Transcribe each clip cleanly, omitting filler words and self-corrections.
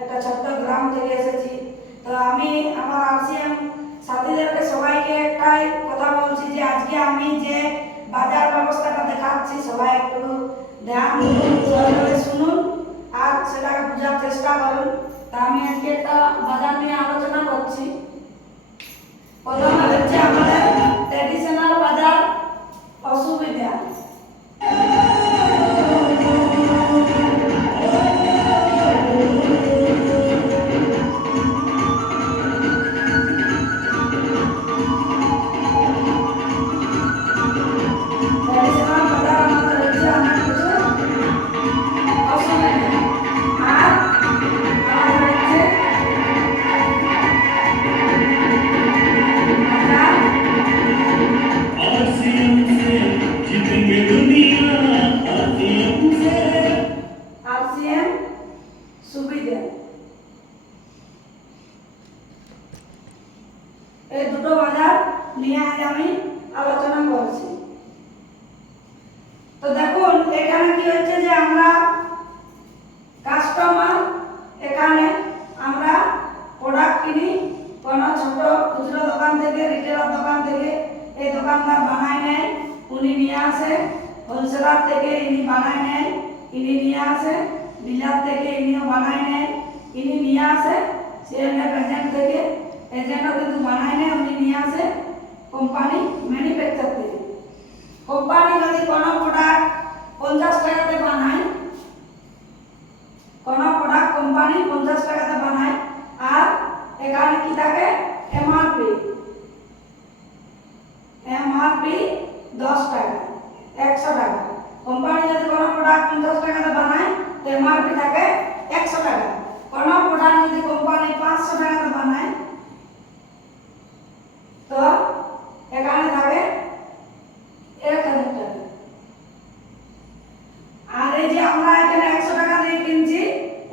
একটা ছোট্ট গ্রাম থেকে এসেছি। তো আমি আমার আরসিএম সাথীদেরকে সবাইকে একটাই কথা বলছি যে আজকে আমি যে বাজার ব্যবস্থাটা দেখাচ্ছি সবাই একটু ধ্যান সহকারে শুনুন আর সেটাকে বোঝার চেষ্টা করুন। তা আমি আজকে একটা বাজার নিয়ে আলোচনা করছি। প্রথমে হচ্ছে আমাদের ট্রেডিশনাল বাজার অসুবিধা। এই দুটো বাজার নিয়ে আজ আমি আলোচনা করছি। তো দেখুন এখানে কি হচ্ছে যে আমরা কাস্টমার এখানে আমরা প্রোডাক্ট কিনি কোনো ছোট খুচরো দোকান থেকে রিটেলার দোকান থেকে। এই দোকানদার বানায় নেয়, উনি নিয়ে আসে হোলসেলার থেকে, ইনি বানায় নেয়, ইনি নিয়ে আসে ডিলার থেকে, ইনিও বানায় নেয়, ইনি নিয়ে আসে সিএনএফ এজেন্ট থেকে, এজেন্টও কিন্তু বানায় নেয়, উনি নিয়ে আসে কোম্পানি ম্যানুফ্যাকচার থেকে। কোম্পানি যদি কোনো প্রোডাক্ট 50 টাকাতে বানায়, কোনো প্রোডাক্ট কোম্পানি 50 টাকাতে বানায় আর এখানে কি থাকে এমআরপি 10 টাকা 100 টাকা। কোম্পানি যদি কোনো প্রোডাক্ট 50 টাকাতে বানায় তো এমআরপি থাকে 100 টাকা। কোনো প্রোডাক্ট যদি কোম্পানি 500 টাকাতে বানায় তো এখানে থাকে 1000 টাকা। আর এই যে আমরা এখানে 100 টাকা দিয়ে কিনছি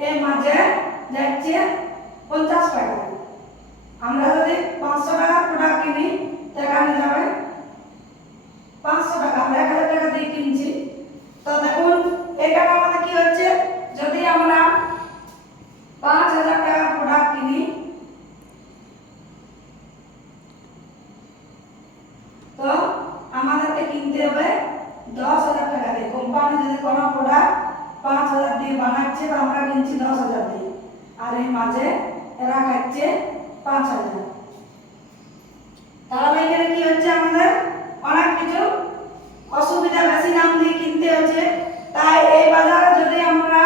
এর মাঝে যাচ্ছে 50 টাকা। আমরা যদি 500 টাকা প্রোডাক্ট কিনি তো এখানে যাবে 500 টাকা। আমরা 1000 টাকা দিয়ে কিনছি। তো দেখুন এখানে আমাদের কি হচ্ছে, যদি আমরা 5000 টাকা প্রোডাক্ট কিনি তো আমাদেরকে কিনতে হবে 10,000 টাকা দিয়ে। কোম্পানি যদি কোনো প্রোডাক্ট 5000 দিয়ে বানাচ্ছে তো আমরা কিনছি 10,000 দিয়ে, আর এই মাঝে এরা খাচ্ছে 5000। তাহলে এখানে কি হচ্ছে, আমাদের অনেক কিছু অসুবিধা, বেশি দাম দিয়ে কিনতে হচ্ছে। তাই এই বাজারে যদি আমরা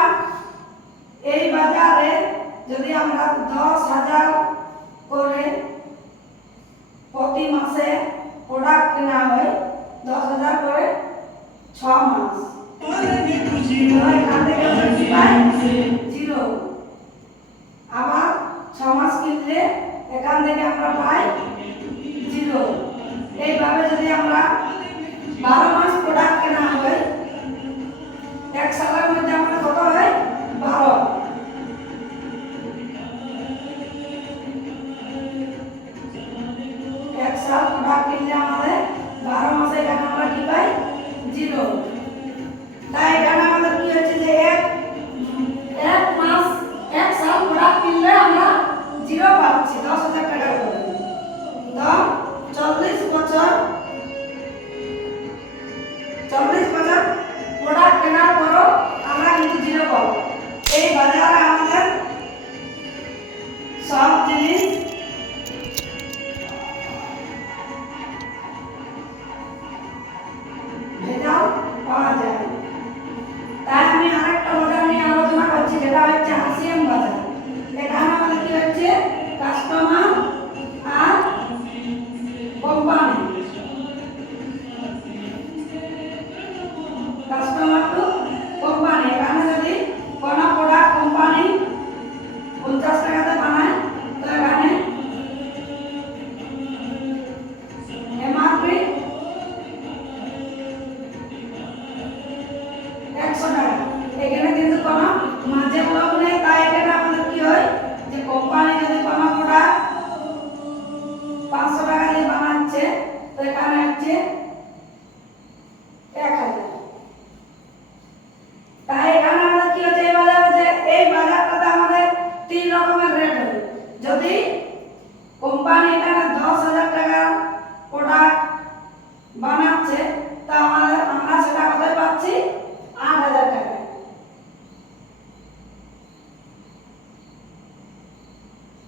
10,000 করে প্রতি মাসে প্রোডাক্ট কেনা হয়, 10,000 করে 6 মাস, এখান থেকে জিরো। আবার 6 মাস কিনলে এখান থেকে আমরা পাই জিরো। এইভাবে যদি আমরা 12 মাস প্রোডাক্ট কেনা হয়, এক সালের মধ্যে আমাদের কত হয় 12। এক সাল প্রোডাক্ট কিনলে আমাদের 12 মাসে এখানে আমরা কি পাই জিরো। তাই এখানে আমাদের কি হচ্ছে যে এক মাস এক সাল প্রোডাক্ট কিনলে আমরা জিরো পাচ্ছি 10,000 টাকা করে। তো 40 বছর প্রোডাক্ট কেনার পরও আমরা কিন্তু জিরো পাবো। এই বাজারে আমাদের সব জিনিস ভেজাল পাওয়া যায়। তাই আমি আরেকটা বাজার নিয়ে আলোচনা করছি, যেটা হচ্ছে আরসিএম বাজার। এখানে আমাদের কি হচ্ছে customer R company, customer to company. এখানে যদি কোনো প্রোডাক্ট কোম্পানি 50 টাকাতে বানায় তো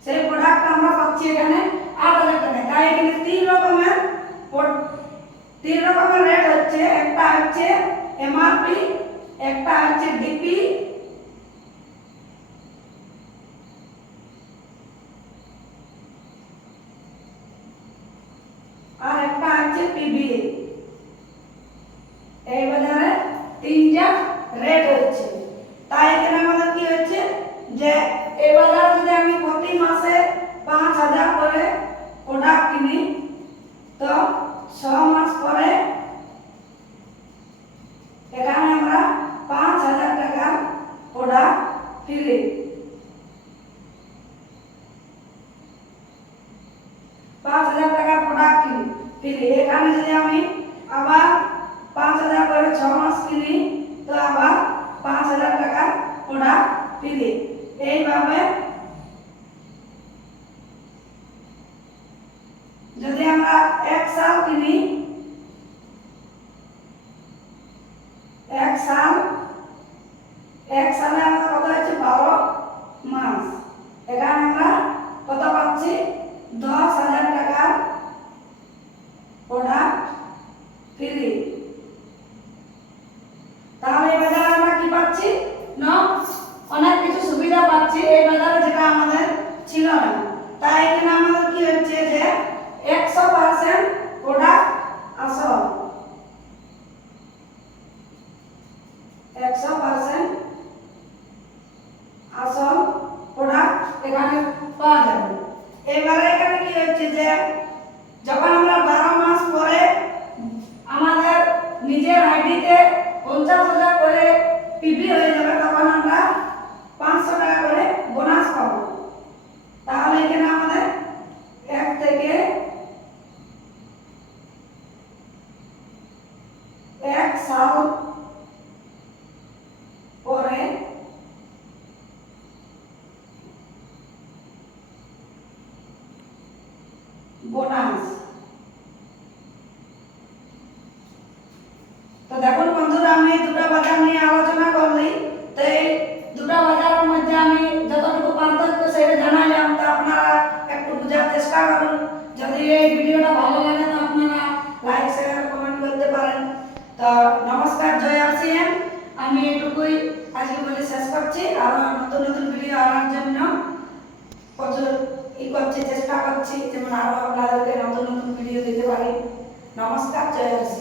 সেই প্রোডাক্ট আমরা পাচ্ছি এখানে 8,000 টাকা। তাই এখানে তিন রকমের রেট হচ্ছে, একটা হচ্ছে এমআরপি, একটা হচ্ছে ডিপি, আর একটা হচ্ছে পিবি। এই বাজারে তিনটা রেট হচ্ছে। তাই এখানে আমাদের কি হচ্ছে যে এই বাজারে যদি আমি প্রতি মাসে 5,000 করে প্রোডাক্ট কিনি, তো 6 মাস পরে এখানে আমরা 5,000 টাকার প্রোডাক্ট ফ্রি। 5,000 টাকার প্রোডাক্ট ফ্রি। এখানে যদি আমি আবার 5,000 করে 6 মাস কিনি, তো আবার 5,000 টাকার প্রোডাক্ট ফ্রি। এইভাবে যদি আমরা 1 সাল কিনি, 1 সালে আমাদের কত হচ্ছে 12 মাস। এখানে আমরা কত পাচ্ছি 10,000 টাকার প্রোডাক্ট ফ্রি। তাহলে এই বাজারে আমরা কি পাচ্ছি না, অনেক কিছু সুবিধা পাচ্ছি এই বাজারে, যেটা আমাদের ছিল না। তাই এখানে আমাদের কি হচ্ছে যে 100% প্রোডাক্ট আসল, 100% আসল প্রোডাক্ট এখানে পাওয়া যাবে। এবারে এখানে কি হচ্ছে যে যখন আমরা 12 মাস পরে আমাদের নিজের আইডিতে 50,000 করে পিবি হয়ে যাবে, তখন আমরা 500 টাকা করে বোনাস পাবো। তাহলে এখানে আমাদের 1 থেকে 1 সাল পরে বোনাস। তো দেখুন বন্ধুরা, আমি দুটো বাজার নিয়ে আলোচনা করলি। তো এই দুটো বাজারের মধ্যে আমি যতটুকু পার্থক্য সেটা জানালাম, তো আপনারা একটু বোঝার চেষ্টা করুন। যদি এই ভিডিওটা ভালো লাগে তো আপনারা লাইক, শেয়ার, কমেন্ট করতে পারেন। তো নমস্কার, জয় আসিয়ান। আমি এটুকুই আজকে বলে শেষ করছি। আরো নতুন নতুন ভিডিও আনার জন্য প্রচুর চেষ্টা করছি, যেমন আরো আপনাদেরকে নতুন নতুন ভিডিও দিতে পারি। নমস্কার, জয় আসিয়ান।